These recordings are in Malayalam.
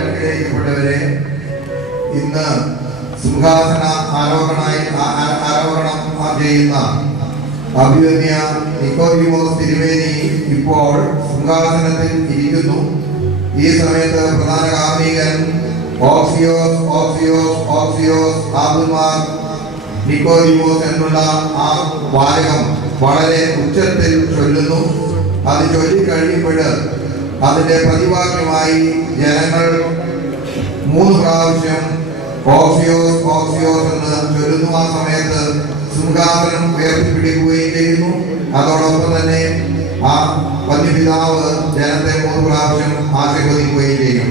അനുഗ്രഹിക്കപ്പെട്ടവരെ, ഇന്ന് സിംഹാസന ആരോഹണം ചെയ്യുന്ന അഭിവന്യ നിക്കോദിമോസ് തിരുമേനി ഇപ്പോൾ സിംഹാസനത്തിൽ ഇരിക്കുന്നു. ഈ സമയത്ത് പ്രധാന കാർമ്മികൻ ഓക്സിയോസ് ആബുമാർ നിക്കോദിമോസ് എന്നുള്ള ആ വാചകം വളരെ ഉച്ചത്തിൽ ചൊല്ലുന്നു. അത് ചൊല്ലിക്കഴിയുമ്പോൾ അതിന്റെ പ്രതിവാക്യമായി ജനങ്ങൾ 3 പ്രാവശ്യം ഓക്സിയോസ് എന്ന് ചൊല്ലുന്നു. ആ സമയത്ത് സിംഹാസനം ഉയർത്തിപ്പിടിക്കുകയും ചെയ്യുന്നു. അതോടൊപ്പം തന്നെ ആ വന്യപിതാവ് ജനത്തെ 3 പ്രാവശ്യം ആശീർവദിക്കുകയും ചെയ്യും.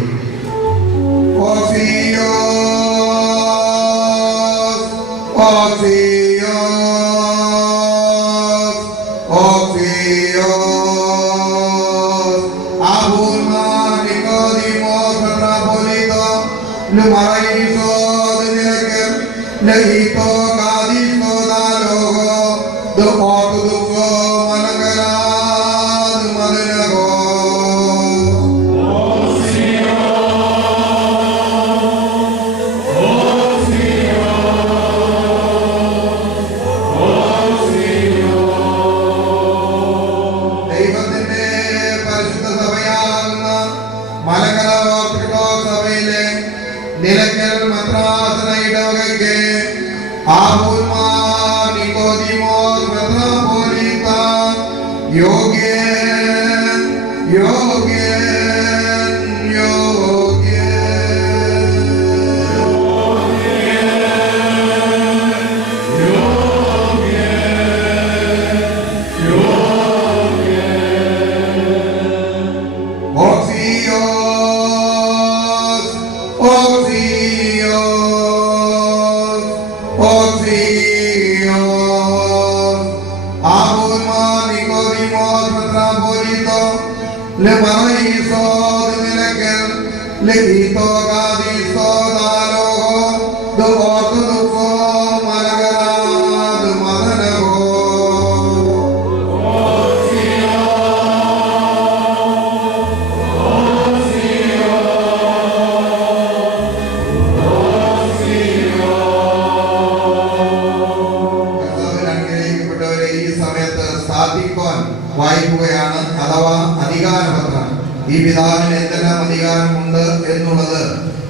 വായിക്കുകയാണ്, അഥവാ അധികാരപത്രം. ഈ പിതാവിന് എന്തെല്ലാം അധികാരമുണ്ട് എന്നുള്ളത്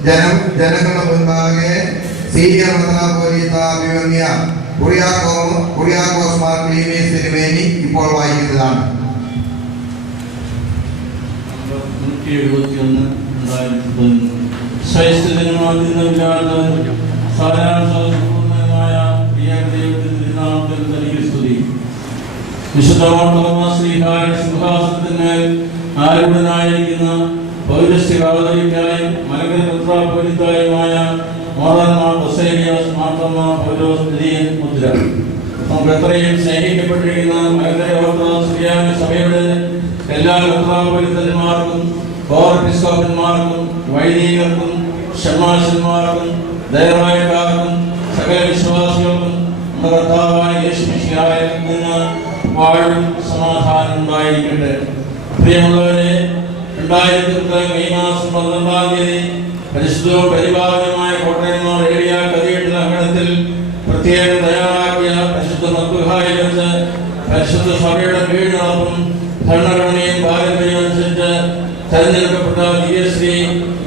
ജനങ്ങളുടെ മുൻപാകെ സീനിയർ മെത്രാപ്പോലീത്ത അഭിവന്യ കുറിയാക്കോസ് മാർ ക്ലീമീസ് തിരുമേനി ഇപ്പോൾ വായിക്കുന്നതാണ്. 171 വിശുദ്ധമായ സിംഹാസനത്തിന്മേൽ ആരൂഢനായിരിക്കുന്ന പൗരസ്ത്യകാവതയ്ക്കായും മലങ്കര മെത്രാപ്പോലീത്തായുമായ മാതാന്മാർ ബസേലിയോസ് മാർത്തോമ്മ പൗലോസ് ദ്വിതീയൻ മുദ്ര. നമുക്ക് എത്രയും സ്നേഹിക്കപ്പെട്ടിരിക്കുന്ന മലങ്കര ഓർത്തഡോക്സ് സുറിയാനി സഭയുടെ എല്ലാ മെത്രാപ്പോലീത്തന്മാർക്കും എപ്പിസ്കോപ്പന്മാർക്കും വൈദികർക്കും ഷമ്മാശന്മാർക്കും ദൈവമായക്കാർക്കും സകല വിശ്വാസികൾക്കും നമ്മുടെ കർത്താവായ യേശുമിശിഹായിൽ നിന്ന് വാഴും സമാധാനം ഉണ്ടായിരിക്കട്ടെ. പ്രിയമുള്ളവരെ, 2008 മെയ് മാസം 12-ാം തീയതി പരിശുദ്ധവും പരിപാലനമായ കോട്ടയന്മാർ ഏരിയ കത്തീഡ്രൽ അങ്കണത്തിൽ പ്രത്യേകം തയ്യാറാക്കിയ പരിശുദ്ധ മദ്ബഹായിൽ വെച്ച് പരിശുദ്ധ സഭയുടെ കീഴ്നടപ്പും ഭരണഘടനയും പാരമ്പര്യവും അനുസരിച്ച് തെരഞ്ഞെടുക്കപ്പെട്ട ദിവ്യശ്രീ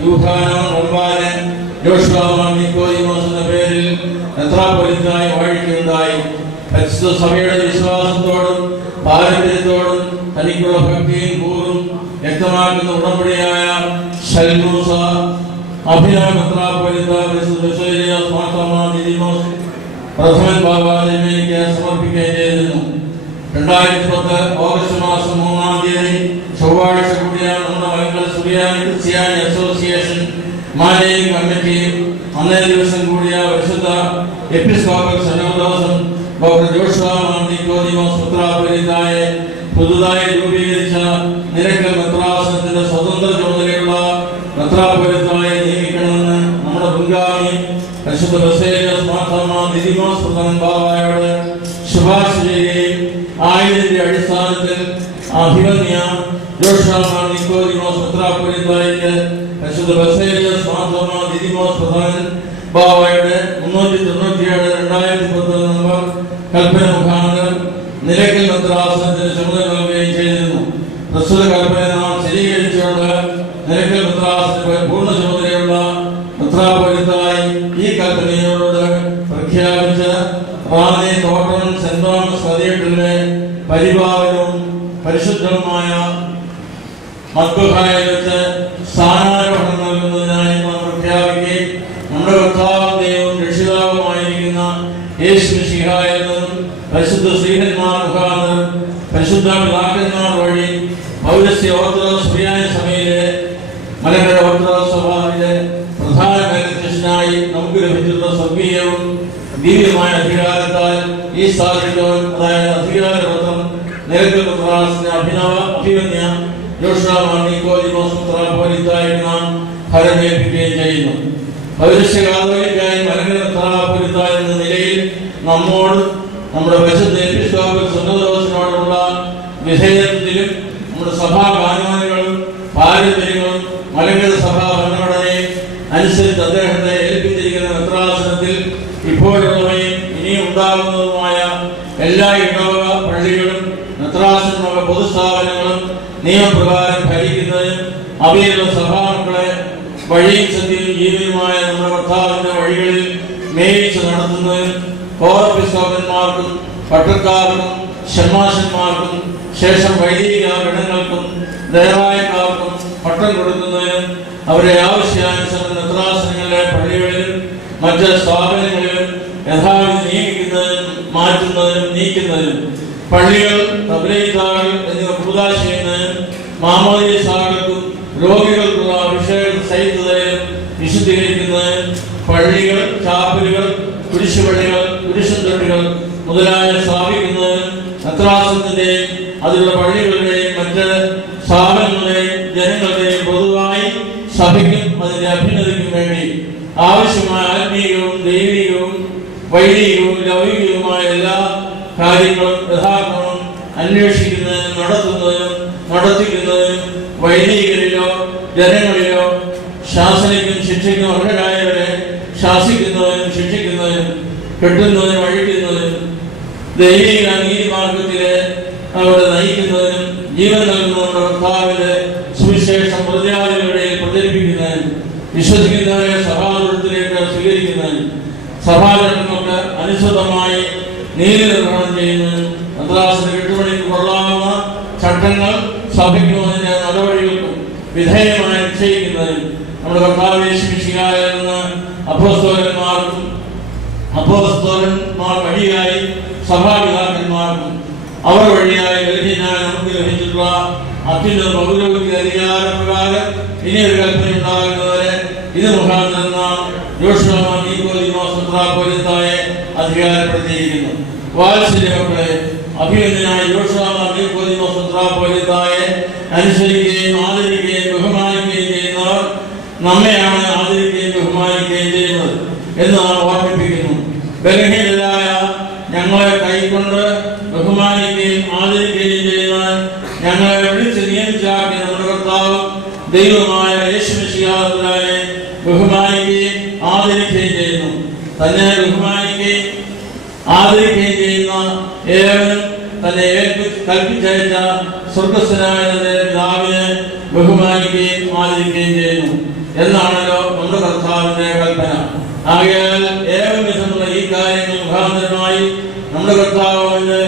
യൂഹാനോൻ റമ്പാലൻ ജോഷുവ മാർ നിക്കോദിമോസ് എന്ന പേരിൽ മെത്രാപ്പൊലീത്തായി വാഴിക്കുകയുണ്ടായി. പരിശുദ്ധ സഭയുടെ വിശ്വാസത്തോടും പാരമ്പര്യത്തോടും തനിക്കുള്ള ഭക്തിയും കൂറും വ്യക്തമാക്കുന്ന ഉടമ്പടിയായ ഷൽമൂസ അഭിനവ മെത്രാപ്പൊലീത്ത പരിശുദ്ധ ബസേലിയോസ് മാർത്തോമ്മ ദിദിമോസ് പ്രഥമൻ ബാബാജിക്ക് സമർപ്പിക്കുകയും ചെയ്തിരുന്നു. 2010 ഓഗസ്റ്റ് മാസം 3-ാം തീയതി ചൊവ്വാഴ്ച കൂടിയാണ് നമ്മുടെ മലങ്കര സുറിയാനി ക്രിസ്ത്യാനി അസോസിയേഷൻ മാനേജിംഗ് കമ്മിറ്റി അന്നേ ദിവസം കൂടിയ പരിശുദ്ധ episcopal സനോദോസും doctor Joshua Mar Nicodemos മെത്രാപ്പൊലീത്തായെ പുതുതായി രൂപീകരിച്ച നിലയ്ക്കൽ മെത്രാസനത്തിന്റെ സ്വതന്ത്ര ചുമതലയുള്ള മെത്രാപ്പൊലീത്തായെ നിയമിക്കണമെന്ന് നമ്മുടെ മുൻഗാമി പരിശുദ്ധ ബസേലിയോസ് മാർത്തോമ്മ ദിദിമോസ് പ്രഥമൻ ബാബായോട് ശുപാർശ ചെയ്യുകയും ആയതിന്റെ അടിസ്ഥാനത്തിൽ അഭിമന്യ ജോഷാമാർ നിക്കോദിമോസ് മെത്രാപ്പൊലീത്തായിക്ക് പരിശുദ്ധ ബസേലിയസ് മാർത്തോമ ദിദിമോസ് പ്രധാനൻ ബാവയുടെ 397/2010 നമ്പർ കൽപ്പന മുഖാന്തരം നിലയ്ക്കൽ മെത്രാസനത്തിന് ചുമതല നൽകുകയും ചെയ്തിരുന്നു. പ്രസ്തുത കൽപ്പന നാം സ്ഥിരീകരിച്ചുകൊണ്ട് നിലയ്ക്കൽ മെത്രാസനത്തിന് പൂർണ്ണ ചുമതലയുള്ള മെത്രാപ്പൊലീത്തായി ഈ കൽപ്പനയോട് പ്രഖ്യാപിച്ച് റാന്നി തോട്ടം സെന്റ് തോമസ് കത്തീഡ്രലിലെ പരിപാലനവും പരിശുദ്ധമായ മദ്ബഹായിൽ വെച്ച് സ്ഥാനാരോഹണം നൽകുന്നതിനായി നാം പ്രഖ്യാപിക്കുകയും നമ്മുടെ കർത്താവിന്റെയും രക്ഷിതാവുമായിരിക്കുന്ന യേശു മിശിഹായിൽ നിന്നും പരിശുദ്ധ ശ്രീഹന്മാർ മുഖാന്തരം പരിശുദ്ധ പിതാക്കന്മാർ വഴി പൗരസ്ത്യ ഓർത്തഡോക്സ് സുറിയാനി സഭയിലെ മലങ്കര ഓർത്തഡോക്സ് സഭയിലെ പ്രധാന മേലധ്യക്ഷനായി നമുക്ക് ലഭിച്ചിട്ടുള്ള സ്വർഗീയവും ദിവ്യമായ അധികാരത്താൽ ഈ സ്ഥാപിക്കാൻ, അതായത് അധികാരപത്രം നിലയ്ക്കൽ മെത്രാസന അഭിമന്യ ജോഷാമാർ നിക്കോദിമോസ് മെത്രാപ്പൊലീത്തായി നാം ഫലമേൽപ്പിക്കുകയും ചെയ്യുന്നു. പൗരസ്ത്യ കാതോലിക്കായി മലങ്കര മെത്രാപ്പൊലീത്തായി എന്ന നിലയിൽ നമ്മോട് നമ്മുടെ പരിശുദ്ധ എപ്പിസ്കോപ്പൽ സുന്നതോസിനോടുള്ള വിധേയത്വത്തിലും നമ്മുടെ സഭാ കാനൂനുകളും പാരമ്പര്യങ്ങളും മലങ്കര സഭാ ഭരണഘടനയെ അനുസരിച്ച് അദ്ദേഹത്തെ ഏൽപ്പിച്ചിരിക്കുന്ന മെത്രാസനത്തിൽ ഇപ്പോഴുള്ളവയും ഇനിയും ഉണ്ടാകുന്നതുമായ എല്ലാ ഇടവക പള്ളികളും മെത്രാസന പൊതുസ്ഥാപനങ്ങളും നിയമപ്രകാരം ഭരിക്കുന്നതിനും അവയിലുള്ള സഭാമക്കളെ വഴിയും സത്യവും ജീവനുമായ നമ്മുടെ കർത്താവിന്റെ വഴികളിൽ മേയിച്ച് നടത്തുന്നതിനും കോറപ്പിസ്കോപ്പന്മാർക്കും പട്ടക്കാർക്കും ഷമ്മാശന്മാർക്കും ശേഷം വൈദിക ഗണങ്ങൾക്കും ദേവാലയക്കാർക്കും പട്ടം കൊടുക്കുന്നതിനും അവരെ ആവശ്യാനുസരണം മെത്രാസനങ്ങളിലെ പള്ളികളിലും മറ്റ് സ്ഥാപനങ്ങളിലും യഥാവിധി നിയമിക്കുന്നതിനും മാറ്റുന്നതിനും നീക്കുന്നതിനും പള്ളികൾ തബ്ലീഗുകൾ എന്നിവ കൂദാശ ചെയ്യുന്നതിനും മാമോദീസാകൾക്കും രോഗികൾക്കുള്ള അഭിഷേകം സഹിക്കുന്നതിനും വിശുദ്ധീകരിക്കുന്നതിനും പള്ളികൾ, ചാപ്പലുകൾ, കുരിശുപള്ളികൾ, കുരിശുതൊട്ടികൾ മുതലായ സ്ഥാപിക്കുന്നതിനും മെത്രാസനത്തിന്റെയും അതിലുള്ള പള്ളികളുടെയും മറ്റ് സ്ഥാപനങ്ങളുടെയും ജനങ്ങളുടെയും പൊതുവായി സഭയ്ക്കും അതിന്റെ അഭ്യുന്നതിക്കും വേണ്ടി ആവശ്യമായ ആത്മീയവും ദൈവികവും വൈദികവും ലൗകികവുമായ എല്ലാ കാര്യങ്ങളും യഥാക്രമം അന്വേഷിക്കുന്നതിനും നടത്തുന്നതിനും നടത്തിക്കുന്നതിനും വൈദികരിലോ ജനങ്ങളിലോ ശാസനയ്ക്കും ശിക്ഷയ്ക്കും അർഹരായവരെ ശാസിക്കുന്നതിനും ശിക്ഷിക്കുന്നതിനും കെട്ടുന്നതിനും അഴിക്കുന്നതിനും ദൈവിക നീതിമാർഗത്തിലെ അവിടെ നയിക്കുന്നതിനും ജീവൻ നൽകുന്ന നമ്മുടെ കർത്താവിന്റെ സുവിശേഷം പ്രജാതികളുടെ പ്രചരിപ്പിക്കുന്നതിനും വിശ്വസിക്കുന്നവരെ സഭാതലത്തിലേക്ക് സ്വീകരിക്കുന്നതിനും സഭാചട്ടങ്ങൾക്ക് അനുസൃതമായി നീതി നിർവഹണം ചെയ്യുന്നതിനും മെത്രാസന കെട്ടുപണിക്ക് കൊള്ളാവുന്ന ചട്ടങ്ങൾ സഭയ്ക്കും അതിന്റെ നടപടികൾക്കും വിധേയമായി നിശ്ചയിക്കുന്നതിനും നമ്മുടെ കർത്താവ് യേശു മിശിഹായിൽ നിന്ന് അപ്പോസ്തലന്മാർ വഴിയായി സഭാപിതാക്കന്മാർക്കും അവർ വഴിയായി ബലഹീനരായ നമുക്ക് ലഭിച്ചിട്ടുള്ള അത്യുന്നത പൗരോഹിത്യ അധികാരപ്രകാരം ഇനിയൊരു കൽപ്പന ഉണ്ടാകുന്നവരെ ഇത് മുഖാന്തരം നാം ജോഷാമാർ നിക്കോദിമോസ് മെത്രാപ്പൊലീത്തായെ അധികാരപ്പെടുത്തിയിരിക്കുന്നു. വാത്സല്യ മക്കളെ, അഭിനന്ദനായ ജോഷാമാർ നിക്കോദിമോസ് മെത്രാപ്പൊലീത്തായെ അനുസരിക്കുകയും ആദരിക്കുകയും ബഹുമാനിക്കുകയും ചെയ്യുന്നവർ നമ്മെയാണ് ആദരിക്കുകയും ബഹുമാനിക്കുകയും ചെയ്യുന്നത് എന്ന് നാം ഓർമ്മിപ്പിക്കുന്നു. ബലഹീനരായ ഞങ്ങളെ കൈക്കൊണ്ട് ബഹുമാനിക്കുകയും ആദരിക്കുകയും ചെയ്യുന്ന ഞങ്ങളെ വിളിച്ച് നിയമിച്ചാക്കിയ നമ്മുടെ കർത്താവ് ദൈവമായ യേശു മിശിഹായെ ബഹുമാനിക്കുകയും ആദരിക്കുകയും ചെയ്യുന്നു. തന്നെ ബഹുമാനിക്കുകയും ആദരിക്കുകയും ചെയ്യുന്ന ഏവനും തന്നെ കൽപ്പിച്ചയച്ച സ്വർഗസ്ഥനായ പിതാവിനെ ബഹുമാനിക്കുകയും ആദരിക്കുകയും ചെയ്യുന്നു എന്നാണല്ലോ നമ്മുടെ കർത്താവിന്റെ കൽപ്പന. ആകയാൽ ഏവൻ വിധമുള്ള ഈ കാര്യങ്ങൾ മുഖാന്തരമായി നമ്മുടെ കർത്താവിന്റെ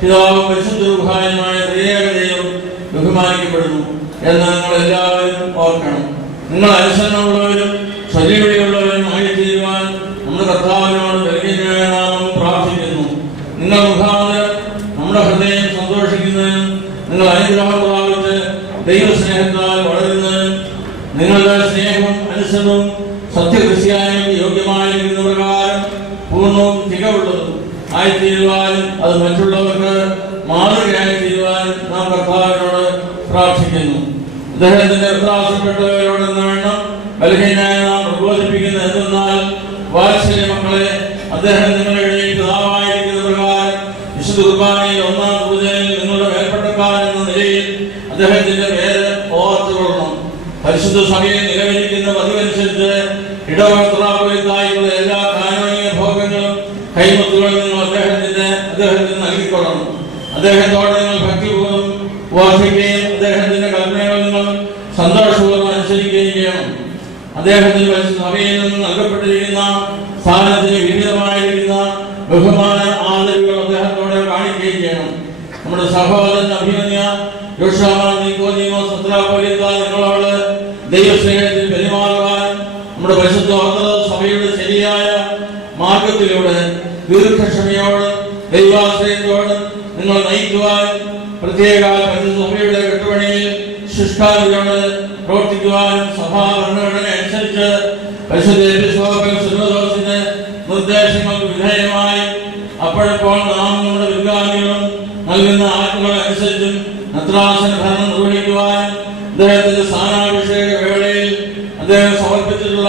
പിതാവും പരിശുദ്ധ റൂഹായുമായ ത്രിയേകതയും ബഹുമാനിക്കപ്പെടുന്നു എന്ന് നിങ്ങൾ എല്ലാവരും ഓർക്കണം. നിങ്ങൾ അനുസരണമുള്ളവരും ശരീരമുള്ളവരും ആയിത്തീരുവാൻ നമ്മുടെ കർത്താവിനോട് ബലഹീനനായ നാമം പ്രാർത്ഥിക്കുന്നു. നിങ്ങൾ മുഖാന്തരം നമ്മുടെ ഹൃദയം സന്തോഷിക്കുന്നതിനും നിങ്ങൾ അനുഗ്രഹം പ്രാപിച്ച് ദൈവസ്നേഹത്താൽ വളരുന്നതിനും നിങ്ങളുടെ സ്നേഹവും അനുസരണവും സത്യക്രിസ്ത്യാനിക്ക് യോഗ്യമായിരിക്കുന്ന പ്രകാരം പൂർണ്ണവും തികവുള്ളതും ആയിത്തീരുവാനും അത് മറ്റുള്ളവർക്ക് മാതൃകയായി തീരുവാനും നാം കർത്താവിനോട് പ്രാർത്ഥിക്കുന്നു. അദ്ദേഹത്തിന്റെ ഉത്രാസപ്പെട്ടവരോട് വേണം ബലഹീനായ നാം പ്രബോധിപ്പിക്കുന്നത് എന്തെന്നാൽ, വാത്സല്യ മക്കളെ, അദ്ദേഹം നിങ്ങളുടെ പിതാവായിരിക്കുന്ന പ്രകാരം വിശുദ്ധ കുർബാനയിൽ ഒന്നാം പൂജയിൽ നിങ്ങളുടെ മേൽപ്പെട്ടക്കാരൻ എന്ന നിലയിൽ വേളയിൽ അദ്ദേഹത്തിന്റെ പേര് ഓർത്തുകൊള്ളണം. പരിശുദ്ധ സഭയിൽ നിലവിലിരിക്കുന്ന പതിവനുസരിച്ച് ഇടവർത്രാപുരത്തായുള്ള എല്ലാ കാനോനിക ഭോഗങ്ങളും കൈമുത്തുകളിൽ നിന്നും അദ്ദേഹത്തിന് നൽകിക്കൊള്ളണം. അദ്ദേഹത്തോടെ നിങ്ങൾ ഭക്തിപൂർവ്വം വർദ്ധിക്കുകയും അദ്ദേഹത്തിന്റെ കൽപ്പനകളിൽ നിന്നും സന്തോഷപൂർവ്വം അനുസരിക്കുകയും ചെയ്യണം. അദ്ദേഹത്തിന് പരിശുദ്ധ സഭയിൽ നിന്നും നൽകപ്പെട്ടിരിക്കുന്ന സ്ഥാനത്തിന് വിഹിതമായിരിക്കുന്ന ബഹുമാന ആദരവുകൾ അദ്ദേഹത്തോടെ കാണിക്കുകയും ചെയ്യണം. നമ്മുടെ സഹോദരൻ അഭിമന്യ നിങ്ങളോട് ദൈവസ്നേഹത്തിൽ പെരുമാറുവാൻ നമ്മുടെ പരിശുദ്ധ ഓർത്തഡോക്സ് സഭയുടെ ശരിയായ മാർഗത്തിലൂടെ ദീർഘക്ഷമയോട് ദൈവാശ്രയത്തോട് നിങ്ങൾ നയിക്കുവാൻ പ്രത്യേക പരിശുദ്ധ സഭയുടെ കെട്ടുപണിയിൽ ശുഷ്കാന്തിയോട് പ്രവർത്തിക്കുവാൻ സഭാ ഭരണഘടന അനുസരിച്ച് പരിശുദ്ധ എപ്പിസ്കോപ്പൽ നിർദ്ദേശങ്ങൾക്ക് വിധേയമായി അപ്പോഴപ്പോൾ നാം നമ്മുടെ വിദ്വാനികളും നൽകുന്ന ആത്മകളനുസരിച്ചും നത്രാസന ഭരണം നിർവഹിക്കുവാൻ അദ്ദേഹത്തിന്റെ സ്ഥാനാഭിഷേക വേളയിൽ അദ്ദേഹം സമർപ്പിച്ചിട്ടുള്ള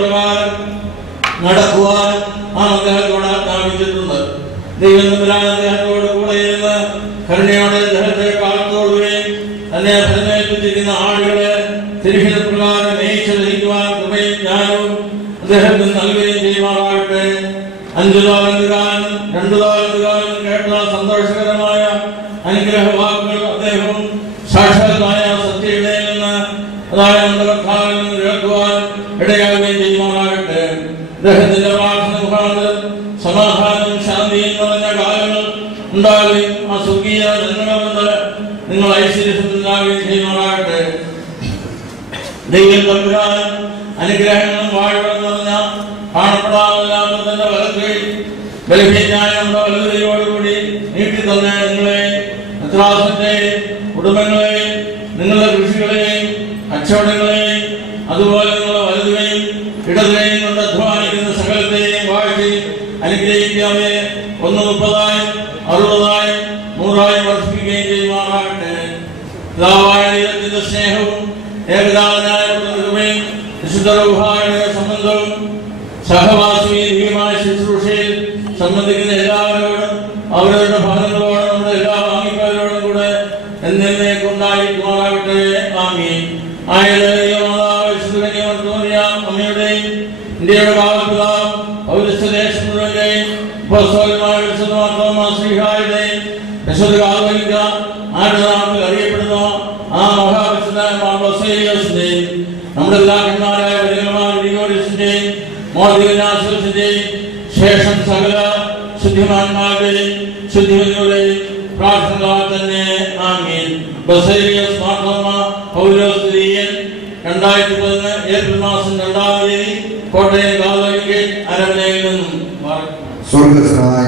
പ്രകാരം നടക്കുവാൻ നാം അദ്ദേഹത്തോട് ആജ്ഞാപിച്ചിട്ടുണ്ട്. ദൈവം തമ്പുരാൻ അദ്ദേഹത്തോട് കൂടെ ഇരുന്ന് കരുണയോടെ അദ്ദേഹത്തെ കാത്തോടുകയും തന്നെ ഫലമേൽപ്പിച്ചിരിക്കുന്ന ആളുകളെ തിരിഹിത പ്രകാരം നയിച്ചു വഹിക്കുവാൻ കൃപയും ജ്ഞാനവും അദ്ദേഹത്തിന് നൽകുകയും ചെയ്യുമാറാകട്ടെ. 5 താലന്തുകാരനും 2 താലന്തുകാരനും കേട്ട സന്തോഷകരമായ അനുഗ്രഹ വാക്കുകൾ അദ്ദേഹം സാക്ഷാത്തായ സത്യയുടെയിൽ നിന്ന് അതായത് കർത്താവിൽ നിന്ന് കേൾക്കുവാൻ ഇടയാകുകയും ചെയ്യുമാറാകട്ടെ. അദ്ദേഹത്തിന്റെ പ്രാർത്ഥന മുഖാന്തരം സമാധാനവും ശാന്തിയും നിറഞ്ഞ കാലങ്ങൾ ഉണ്ടാകുകയും ആ സ്വർഗീയ ജന്മങ്ങൾ നിങ്ങൾ ഐശ്വര്യത്തിലാകുകയും ചെയ്യുമാറാകട്ടെ. ദൈവം തമ്പുരാൻ അനുഗ്രഹങ്ങളും വാഴ്വകളും നിറഞ്ഞ കാണപ്പെടാമെല്ലാം തന്നെ വലത്തുകൈ ബലഹീനായ നമ്മുടെ വലതുകൈയോടുകൂടി നീട്ടി തന്നെ നിങ്ങളെ നത്രാസന്റെയും കുടുംബങ്ങളെയും നിങ്ങളുടെ കൃഷികളെയും കച്ചവടങ്ങളെയും അതുപോലെ നിങ്ങളുടെ വലതുകൈയും ഇടതുകൈയും കൊണ്ട് അധ്വാനിക്കുന്ന സകലത്തെയും വാഴ്ത്തി അനുഗ്രഹിക്കാതെ 30,000 60,000 100,000 വർദ്ധിപ്പിക്കുകയും ചെയ്യുമാറാകട്ടെ. പിതാവായ ദൈവത്തിന്റെ സ്നേഹവും ഏകദാനായ കൃപയും വിശുദ്ധ റൂഹായുടെ സംബന്ധവും സഹവാസീയമായ ശുശ്രൂഷയിൽ സംബന്ധിക്കുന്ന എല്ലാവരോടും അവരുടെ ഭവനങ്ങളോടും നമ്മുടെ എല്ലാ വാങ്ങിപ്പവരോടും കൂടെ എന്നേക്കുണ്ടായിരിക്കുമാറാകട്ടെ. ആമീൻ. അമ്മയുടെയും ഇന്ത്യയുടെ കാവൽപിതാവ് പൗരസ്ത്യദേശം മുഴുവന്റെയും ശ്രീഹായുടെയും വിശുദ്ധ കാതോലിക്ക ആരുടെ നാമത്തിൽ അറിയപ്പെടുന്ന ആ മഹാവിശുദ്ധന്റെയും നമ്മുടെ പിതാക്കന്മാരായ ഗ്രിഗോറിയസിന്റെയും മോദിനാസിന്റെയും ശേഷം സകല ശുദ്ധിമാന്മാരുടെയും ശുദ്ധികളുടെയും പ്രാർത്ഥനകളാൽ തന്നെ. ആമീൻ. ബസേലിയസ് മാർത്തോമ പൗലോസ് തിരിയൻ 2011 ഏപ്രിൽ മാസം 2-ാം തീയതി കോട്ടയം കാതോലിക്ക അരമനയിൽ നിന്നും സ്വർഗസ്നായ